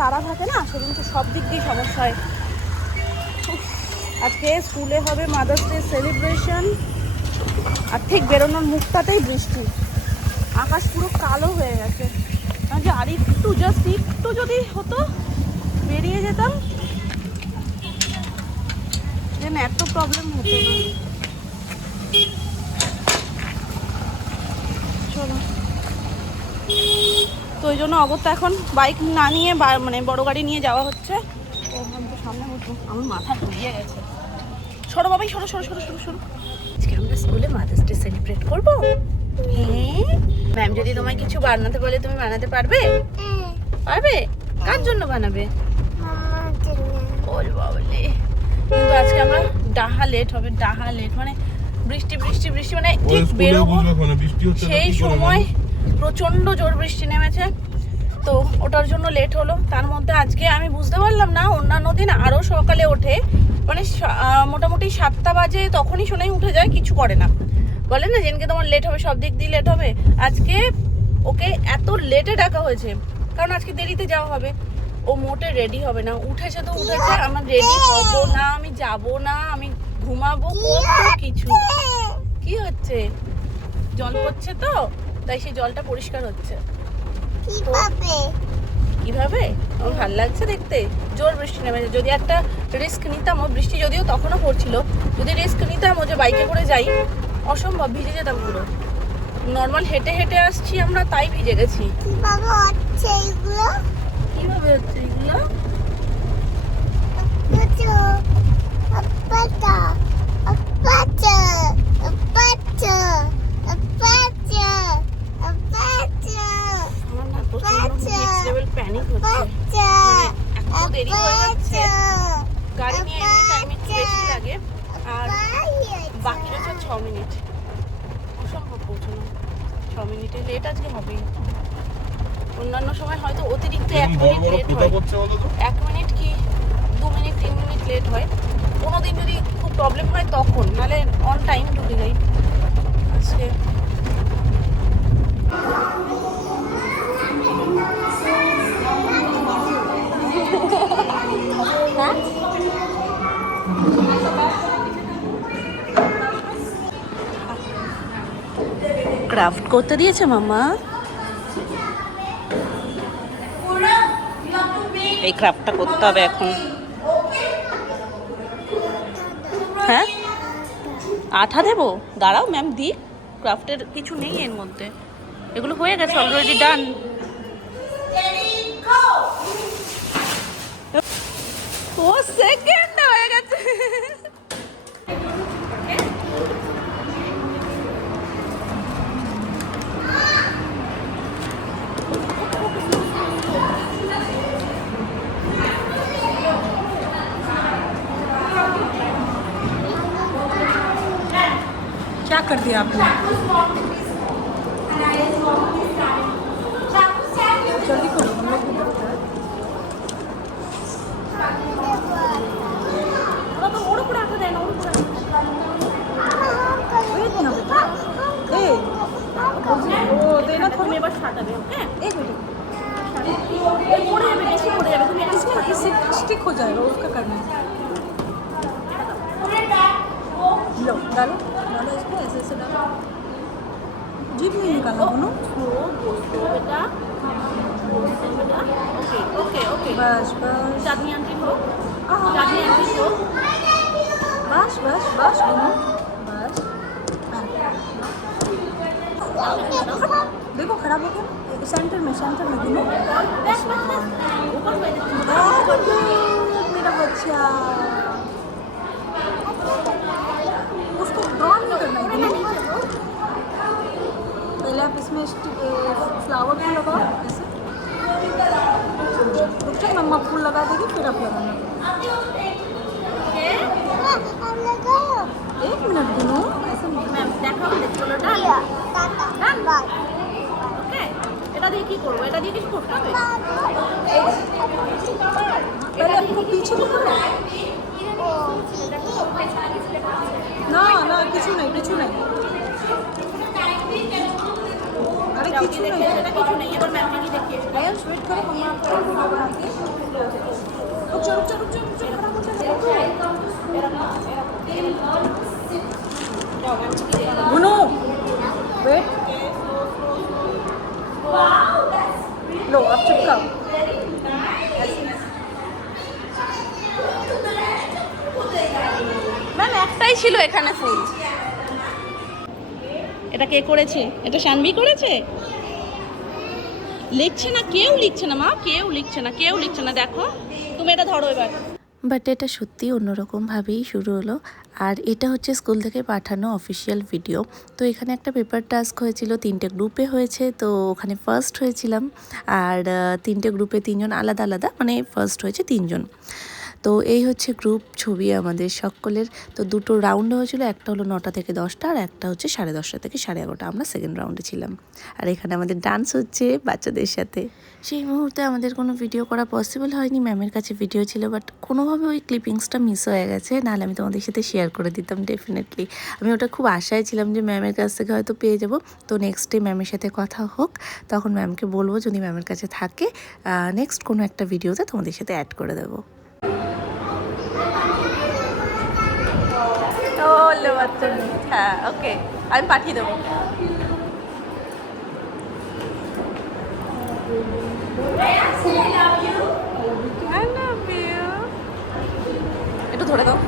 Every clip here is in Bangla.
তাড়া থাকে না, সেদিন তো সব দিক দিয়ে সমস্যা হয়। আজকে স্কুলে হবে মাদার্স ডে সেলিব্রেশন, আর ঠিক বেরোনোর মুখটাতেই বৃষ্টি, আকাশ পুরো কালো হয়ে গেছে। যে আর একটু জাস্ট একটু যদি হতো বেরিয়ে যেতাম, যেন এত প্রবলেম হতো না। চলো, তো ওই জন্য অগত্যা এখন বাইক না নিয়ে মানে বড় গাড়ি নিয়ে যাওয়া হচ্ছে। ও তো সামনে বসবো, আমার মাথা ঘুরিয়ে গেছে। সরো বাবাই, সরো সরো সরো সরো সরো। আজকে আমরা স্কুলে মাদার্স ডে সেলিব্রেট করবো। হ্যাঁ, ম্যাম যদি তোমায় কিছু বানাতে বলে তুমি বানাতে পারবে? পারবে? কার জন্য বানাবে? বলে কিন্তু আজকে আমরা ডাহা লেট হবে, ডাহা লেট মানে বৃষ্টি বৃষ্টি বৃষ্টি, মানে ঠিক বেরোবো সেই সময় প্রচন্ড জোর বৃষ্টি নেমেছে, তো ওটার জন্য লেট হলো। তার মধ্যে আজকে আমি বুঝতে পারলাম না, অন্যান্য দিন আরও সকালে ওঠে, মানে মোটামুটি 7টা বাজে তখনই শোনাই উঠে যায়, কিছু করে না, বলে না যেনকে তোমার লেট হবে সব দিক দিয়ে লেট হবে। আজকে ওকে এত লেটে ডাকা হয়েছে কারণ আজকে দেরিতে যাওয়া হবে। ও মোটে রেডি হবে না, উঠেছে তো উঠেছে, আমার রেডি হবো না, আমি যাব না, আমি ঘুমাবো, কত কিছু। কি হচ্ছে? জল পড়ছে তো, তাই সেই জলটা পরিষ্কার হচ্ছে। কিভাবে? আমার ভালো লাগছে দেখতে। জোর বৃষ্টি নেমেছে, যদি একটা রিস্ক নিতাম, ও বৃষ্টি যদিও তখনও পড়ছিল, যদি রিস্ক নিতাম ও যে বাইকে করে যাই, অসম্ভব, ভিজে যেতাম পুরো। নর্মাল হেঁটে হেঁটে আসছি আমরা, তাই ভিজে গেছি। কিভাবে হচ্ছে এগুলো? কিভাবে হচ্ছে এগুলো? প্যানিক হচ্ছে, এত দেরি হয়ে যাচ্ছে, গাড়ি নিয়ে এমনি টাইম একটু বেশি লাগে, আর বাকি রয়েছে 6 মিনিট, অসম্ভব পৌঁছানো। 6 মিনিটে লেট আজকে হবেই। অন্যান্য সময় হয়তো অতিরিক্ত 1 মিনিট লেট হয়, 1 মিনিট কি 2 মিনিট 3 মিনিট লেট হয়। কোনো দিন যদি খুব প্রবলেম হয় তখন, নাহলে অন টাইম ঢুকে যাই। আজকে ক্রাফট করতে দিয়েছে মামা। এই ক্রাফটটা করতে হবে এখন। হ্যাঁ, আঠা দেবো, দাঁড়াও ম্যাম দি। ক্রাফটের কিছু নেই এর মধ্যে, এগুলো হয়ে গেছে অলরেডি, ডান। ও সেকেন্ড হয়ে গেছে। क्या कर दिया आपने? जल्दी करो, हम लोग स्टिक हो जाएगा, उसका करना है। लो डालो डालो इसको, ऐसे ऐसे डालो। जीप नहीं निकालना बोलो। बेटा ओके ओके ओके, बस बस। चांदनी आंटी हो, चांदनी आंटी हो, बस बस बस बोलो, बस। देखो खराब हो गया, सेंटर में बोलो। मेरा बच्चा, उसको ड्रॉ नहीं करना है। पहले आप इसमें फ्लावर को लगाओ ऐसे, उसके मम्मा फूल लगा देगी, फिर आप लगाना। 1 मिनट दिनो, ऐसे मैम देखो चलो डाल डाल। ओके, এটা দিয়ে কি করব? এটা দিয়ে কিছু করতে হবে? पहले आपको पीछे को करना है। ना ना কিছু নাই, কিছু নাই, আরে কিছু নাই, এটা কিছু নাই। এবার ম্যামকে কি দেখিয়ে, আয়ান ওয়েট করো, हम आपको बनाते हैं। Bruno, wait. No, up to come. Ma'am একটাই ছিল এখানে ফুল। এটা কে করেছে? এটা শানভি করেছে? লিখছে না, কেউ লিখছে না মা, কেউ লিখছে না, কেউ লিখছে না। দেখো তুমি এটা ধরো এবার। বাট এটা সত্যি অন্যরকমভাবেই শুরু হলো। আর এটা হচ্ছে স্কুল থেকে পাঠানো অফিসিয়াল ভিডিও। তো এখানে একটা পেপার টাস্ক হয়েছিল, 3টে গ্রুপে হয়েছে। তো ওখানে ফার্স্ট হয়েছিলাম। আর 3টে গ্রুপে 3জন আলাদা আলাদা, মানে ফার্স্ট হয়েছে 3জন। তো এই হচ্ছে গ্রুপ ছবি আমাদের সকলের। তো 2টো রাউন্ড হয়েছিল, একটা হলো 9টা থেকে 10টা, আর একটা হচ্ছে 10:30 থেকে 11:30। আমরা সেকেন্ড রাউন্ডে ছিলাম। আর এখানে আমাদের ডান্স হচ্ছে বাচ্চাদের সাথে। সেই মুহূর্তে আমাদের কোনো ভিডিও করা পসিবল হয়নি, ম্যামের কাছে ভিডিও ছিল, বাট কোনোভাবে ওই ক্লিপিংসটা মিস হয়ে গেছে, নাহলে আমি তোমাদের সাথে শেয়ার করে দিতাম ডেফিনেটলি। আমি ওটা খুব আশায় ছিলাম যে ম্যামের কাছ থেকে হয়তো পেয়ে যাব। তো নেক্সট ডে ম্যামের সাথে কথা হোক, তখন ম্যামকে বলবো যদি ম্যামের কাছে থাকে নেক্সট কোনো একটা ভিডিওতে তোমাদের সাথে অ্যাড করে দেবো। হ্যাঁ ওকে, আমি পাঠিয়ে দেবো। একটু ধরে দাও।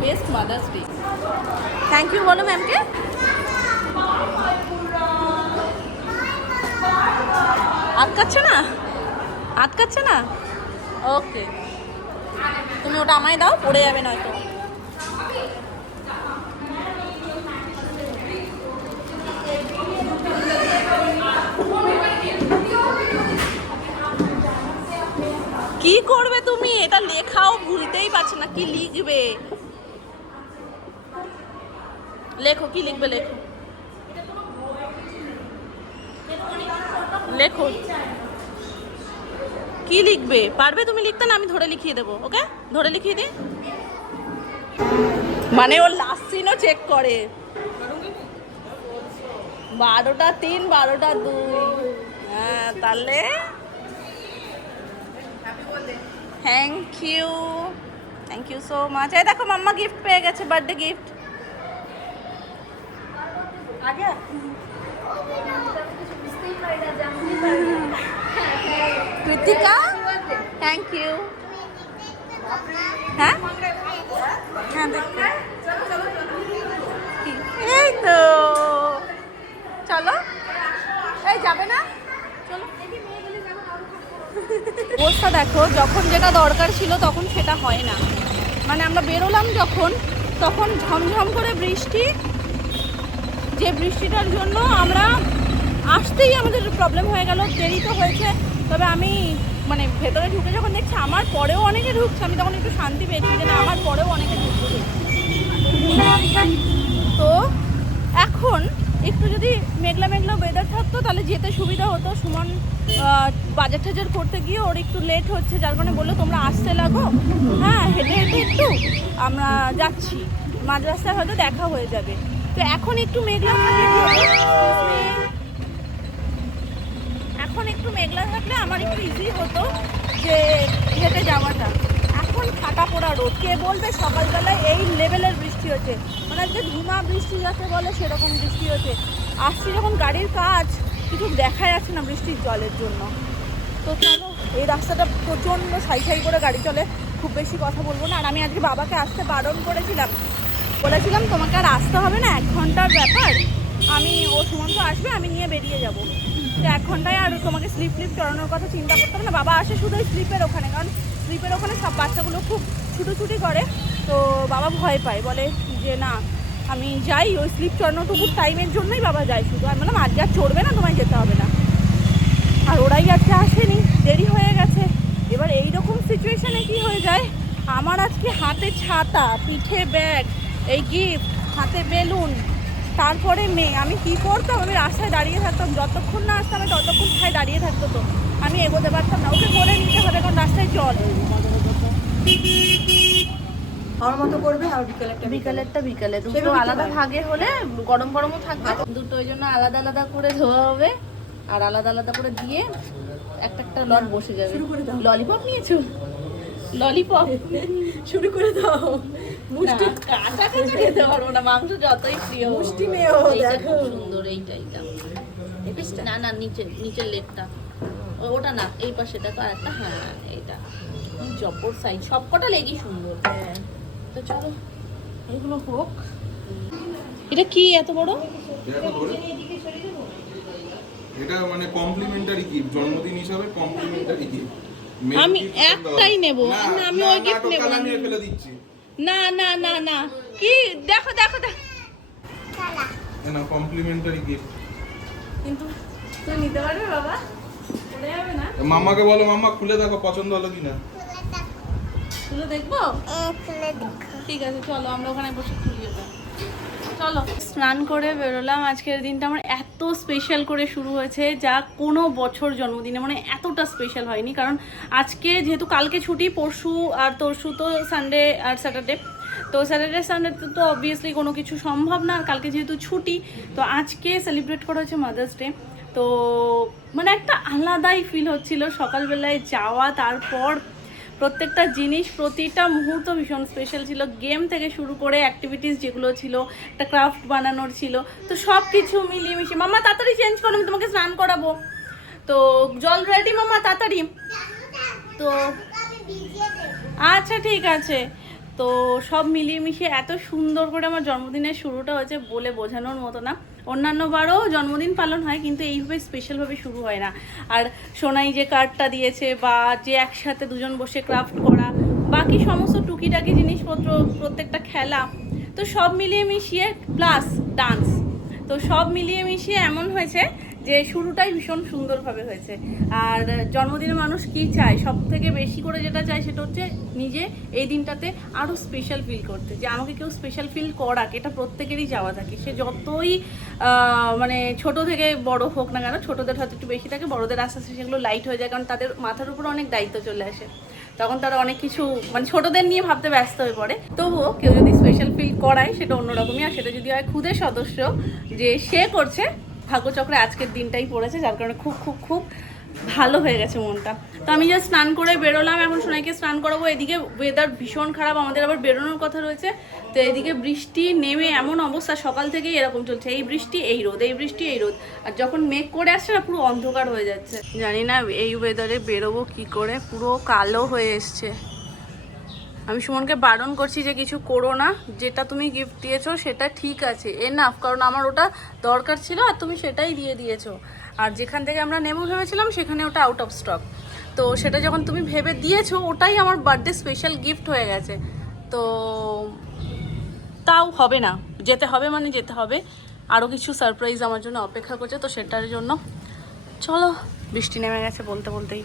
Best mother's day. Thank you बोलो मैम के। আটকাচ্ছে না, আটকাচ্ছে না। ওকে, তুমি ওটা আমায় দাও, পড়ে যাবে নয়তো। কি করবে তুমি? এটা লেখাও ভুলতেই পারছো না, কি লিখবে? লেখো, কি লিখবে লেখো, লেখো কি লিখবে? পারবে তুমি লিখতে? না আমি ধরে লিখিয়ে দেবো। ওকে, ধরে লিখিয়ে দিই। মানে ওর লাস্ট সিনও চেক করে। 12টা 3, 12টা 2। হ্যাঁ তাহলে thank you, thank you so much. এই দেখো মাম্মা গিফট পেয়ে গেছে, বার্থডে গিফট। আগে কৃতিকা, থ্যাংক ইউ। হ্যাঁ হ্যাঁ দেখো, এই তো চলো। এই যাবে না, চলো। অবস্থা দেখো, যখন যেটা দরকার ছিল তখন সেটা হয় না। মানে আমরা বেরোলাম যখন, তখন ঝমঝম করে বৃষ্টি, যে বৃষ্টিটার জন্য আমরা আসতেই আমাদের প্রবলেম হয়ে গেল। দেরি তো হয়েছে, তবে আমি মানে ভেতরে ঢুকে যখন দেখছি আমার পরেও অনেকে ঢুকছে, আমি তখন একটু শান্তি পেয়েছি যে না, আমার পরেও অনেকে ঢুকছে। তো এখন একটু যদি মেঘলা মেঘলা ওয়েদার থাকতো তাহলে যেতে সুবিধা হতো। সুমন বাজার টাজার করতে গিয়ে ওর একটু লেট হচ্ছে, যার কারণে বললো তোমরা আসতে লাগো, হ্যাঁ হেঁটে হেঁটে একটু আমরা যাচ্ছি, মাঝ রাস্তায় হয়তো দেখা হয়ে যাবে। তো এখন একটু মেঘলা থাকলে, এখন একটু মেঘলা থাকলে আমার একটু ইজি হতো যে হেঁটে যাওয়াটা। এখন ফাটা পোড়া রোদ, কে বলবে সকালবেলায় এই লেভেলের বৃষ্টি হচ্ছে, মানে আজকে ধুমা বৃষ্টি যাকে বলে সেরকম বৃষ্টি হচ্ছে। আসছি যখন গাড়ির কাজ, কিছু দেখা যাচ্ছে না বৃষ্টির জলের জন্য। তো চলো, এই রাস্তাটা প্রচণ্ড সাই সাই করে গাড়ি চলে, খুব বেশি কথা বলবো না। আর আমি আজকে বাবাকে আসতে বারণ করেছিলাম, বলেছিলাম তোমাকে আর আসতে হবে না, 1 ঘন্টার ব্যাপার, আমি ও সুমন্ত আসবে আমি নিয়ে বেরিয়ে যাব। তো 1 ঘন্টায় আর তোমাকে স্লিপ চড়ানোর কথা চিন্তা করতে হবে না। বাবা আসে শুধু ওই স্লিপের ওখানে, কারণ স্লিপের ওখানে সব বাচ্চাগুলো খুব ছুটোছুটি করে, তো বাবা ভয় পায়, বলে যে না আমি যাই, ওই স্লিপ চড়ানোটুকু টাইমের জন্যই বাবা যায় শুধু। আমি বললাম আজকে আর চড়বে না, তোমায় যেতে হবে না। আর ওরাই আজকে আসেনি, দেরি হয়ে গেছে। এবার এইরকম সিচুয়েশানে কি হয়ে যায়, আমার আজকে হাতে ছাতা, পিঠে ব্যাগ, এই গিফট, হাতে বেলুন, তারপরে মেয়ে, আমি কি করতাম, আমি রাস্তায় দাঁড়িয়ে থাকতাম, যতক্ষণ না আসতাম আমি ততক্ষণ খাই দাঁড়িয়ে থাকতো, তো আমি এগোতে পারতাম না। ওকে বলে নিতে হবে কারণ রাস্তায় জল। আমার মতো করবে আর বিকালেরটা বিকালে, দুটো আলাদা ভাগে হলে গরম গরমও থাকবে, দুটো ওই জন্য আলাদা আলাদা করে ধোয়া হবে আর আলাদা আলাদা করে দিয়ে একটা একটা লট বসে যাবে। ললিপপ নিয়েছো? ললিপপ শুরু করে দাও। মুষ্টি কাঁচা কাঁচা খেতে পারবো না, মাংস যতই প্রিয়। মুষ্টি মেয়েও এইটা দেখো। খুব সুন্দর, এইটা এইটা না না, নিচের লেগটা ওটা না, এই পাশে দেখো আর একটা, হ্যাঁ এইটা জপর সাইজ, সবকটা লেগই সুন্দর। হ্যাঁ তো চলো এইগুলো হোক। এটা কি এত বড়? এটা মানে কমপ্লিমেন্টারি গিফট, জন্মদিন হিসাবে কমপ্লিমেন্টারি গিফট। আমি একটাই নেব, না আমি ওই গিফট নেব না। আমি ফেলে দিচ্ছি। না না না না, কি দেখো দেখো দেখো, না কমপ্লিমেন্টারি গিফট। কিন্তু তুই নিতে পারবে বাবা? পড়ে যাবে না? মাম্মাকে বলো, মাম্মা খুলে দেখো পছন্দ হলো কিনা। খুলে দেখবো? ঠিক আছে চলো, আমরা ওখানে বসে খুলি ওটা। চলো, স্নান করে বেরোলাম। আজকের দিনটা আমার এত স্পেশাল করে শুরু হয়েছে যা কোনো বছর জন্মদিনে মানে এতটা স্পেশাল হয়নি। কারণ আজকে যেহেতু কালকে ছুটি, পরশু আর তরশু তো সানডে আর স্যাটারডে, তো স্যাটারডে সানডেতে তো অবভিয়াসলি কোনো কিছু সম্ভব না। আর কালকে যেহেতু ছুটি, তো আজকে সেলিব্রেট করা হচ্ছে মাদার্স ডে। তো মানে একটা আলাদাই ফিল হচ্ছিল সকালবেলায় যাওয়া, তারপর প্রত্যেকটা জিনিস, প্রতিটা মুহূর্ত ভীষণ স্পেশাল ছিল। গেম থেকে শুরু করে অ্যাক্টিভিটিস যেগুলো ছিল, একটা ক্রাফট বানানোর ছিল, তো সব কিছু মিলিয়ে মিশিয়ে। মামা তাড়াতাড়ি চেঞ্জ করো, আমি তোমাকে স্নান করাবো। তো জল রেডি মামা, তাড়াতাড়ি। তো আচ্ছা ঠিক আছে। তো সব মিলিয়ে মিশিয়ে এত সুন্দর করে আমার জন্মদিনের শুরুটা হয়েছে বলে বোঝানোর মতো না। অন্যান্য বারও জন্মদিন পালন হয় কিন্তু এইভাবে স্পেশালভাবে শুরু হয় না। আর সোনাই যে কার্ডটা দিয়েছে বা যে একসাথে দুজন বসে ক্রাফট করা, বাকি সমস্ত টুকিটাকি জিনিসপত্র, প্রত্যেকটা খেলা, তো সব মিলিয়ে মিশিয়ে প্লাস ডান্স, তো সব মিলিয়ে মিশিয়ে এমন হয়েছে যে শুরুটাই ভীষণ সুন্দরভাবে হয়েছে। আর জন্মদিনে মানুষ কি চায়, সব থেকে বেশি করে যেটা চায় সেটা হচ্ছে নিজে এই দিনটাতে আরও স্পেশাল ফিল করতে, যে আমাকে কেউ স্পেশাল ফিল করাক, এটা প্রত্যেকেরই চাওয়া থাকে। সে যতই মানে ছোট থেকে বড় হোক না কেন, ছোটদের হয়তো একটু বেশি থাকে, বড়দের আস্তে আস্তে সেগুলো লাইট হয়ে যায়, কারণ তাদের মাথার উপর অনেক দায়িত্ব চলে আসে, তখন তারা অনেক কিছু মানে ছোটদের নিয়ে ভাবতে ব্যস্ত হয়ে পড়ে। তবুও কেউ যদি স্পেশাল ফিল করায় সেটা অন্যরকমই, আর সেটা যদি হয় খুদের সদস্য যে সে করছে, ভাগ্যচক্রে আজকের দিনটাই পড়েছে, যার কারণে খুব খুব খুব ভালো হয়ে গেছে মনটা। তো আমি যা স্নান করে বেরোলাম, এখন সোনাইকে স্নান করাবো। এদিকে ওয়েদার ভীষণ খারাপ, আমাদের আবার বেরোনোর কথা রয়েছে। তো এদিকে বৃষ্টি নেমে এমন অবস্থা, সকাল থেকেই এরকম চলছে, এই বৃষ্টি এই রোদ, এই বৃষ্টি এই রোদ। আর যখন মেঘ করে আসছে না, পুরো অন্ধকার হয়ে যাচ্ছে। জানি না এই ওয়েদারে বেরোবো কি করে, পুরো কালো হয়ে এসছে। আমি সুমনকে বারণ করছি যে কিছু করো না, যেটা তুমি গিফট দিয়েছো সেটা ঠিক আছে, এনাফ, কারণ আমার ওটা দরকার ছিল আর তুমি সেটাই দিয়ে দিয়েছো। আর যেখান থেকে আমরা নেবো ভেবেছিলাম সেখানে ওটা আউট অফ স্টক, তো সেটা যখন তুমি ভেবে দিয়েছো ওটাই আমার বার্থডে স্পেশাল গিফট হয়ে গেছে। তো তাও হবে না, যেতে হবে মানে যেতে হবে। আরও কিছু সারপ্রাইজ আমার জন্য অপেক্ষা করছে, তো সেটার জন্য চলো। বৃষ্টি নেমে গেছে বলতে বলতেই,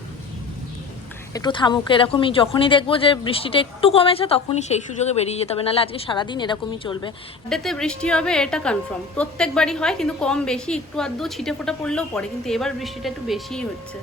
একটু থামুক। এরকমই যখনই দেখবো যে বৃষ্টিটা একটু কমেছে তখনই সেই সুযোগে বেরিয়ে যেতে হবে, নাহলে আজকে সারাদিন এরকমই চলবে। ডেতে বৃষ্টি হবে এটা কনফার্ম, প্রত্যেকবারই হয়, কিন্তু কম বেশি একটু আধটু ছিটে ফোটা পড়লেও পড়ে, কিন্তু এবার বৃষ্টিটা একটু বেশিই হচ্ছে।